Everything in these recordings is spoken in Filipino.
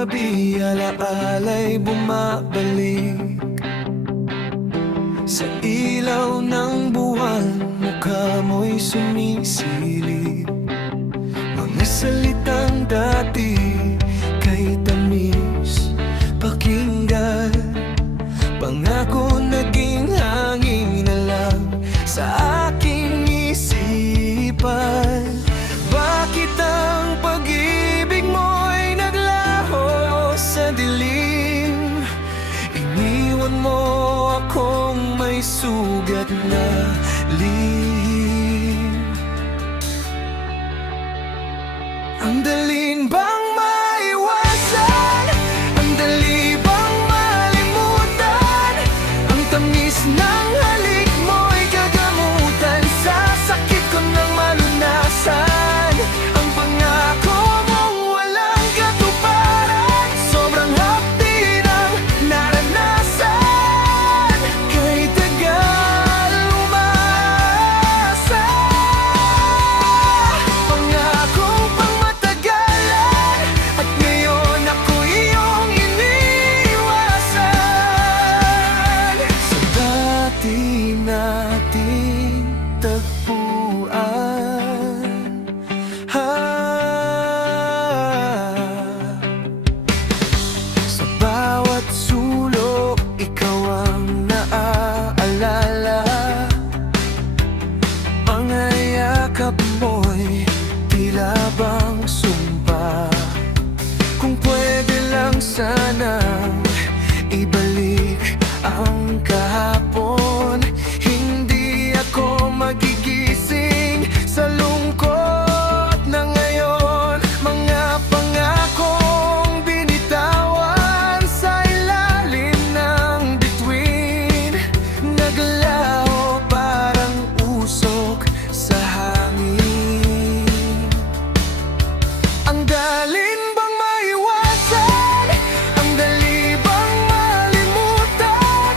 gabi, alaala'y bumabalik. Sa ilaw ng buwan, mukha mo'y sumisilip. Mga salitang dati kay tamis pakinggan, pangako naging hangin na lang sa aking isipan. Bakit ang pag-ibig mo'y naglaho sa dilim? Iniwan mo akong may sugat na lihim. Ang dalin bang maiwasan? Ang dali bang malimutan? Ang tamis ng halik mo'y gagamutan sa sakit ko ng malunasan. Ang pangako mong walang katuparan, sobrang hapdi ng naranasan. Kay tagal umasa, pangakong pangmatagalan, at ngayon ako'y iyong iniiwasan. Sa dati nating tagpuan, sa bawat sulok ikaw ang naaalala. Mga yakap mo'y tila bang sumpa. Kung pwede lang sanang ibalik ang kahapon, hindi ako magigising sa lungkot na ngayon. Mga pangakong binitawan sa ilalim ng bituin, naglaho parang usok sa hangin. Ang dalin bang maiwasan? Ang dali bang malimutan?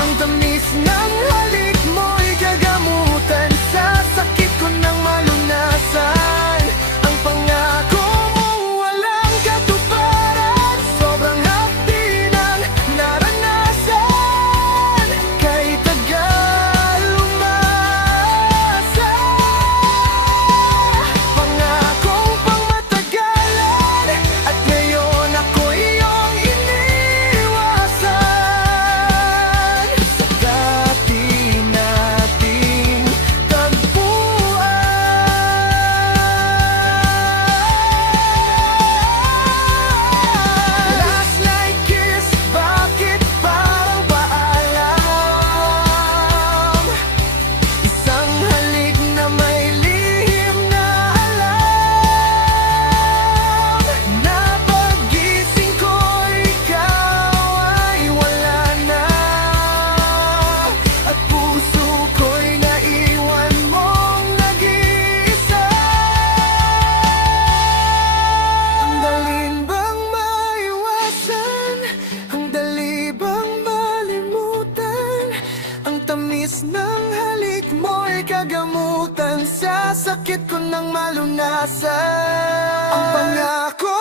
Ang tamis ng halik mo'y gagamutan sa sakit ko ng malunasan. Ang pangako mong walang katuparan, sobrang hapdi ng naranasan. Kay tagal umasa, pangakong pangmatagalan, at ngayon ako'y iyong iniiwasan. Sa dati nating tagpuan, last night kiss, bakit parang paalam? Isang halik na may lihim na alam, na paggising ko ikaw ay wala na, at puso ko'y naiwan mong nag-iisa. Ang dalin bang maiwasan? Ang dali bang malimutan? Ang tamis ng halik mo'y kagamutan sa sakit ko ng malunasan. Ang pangako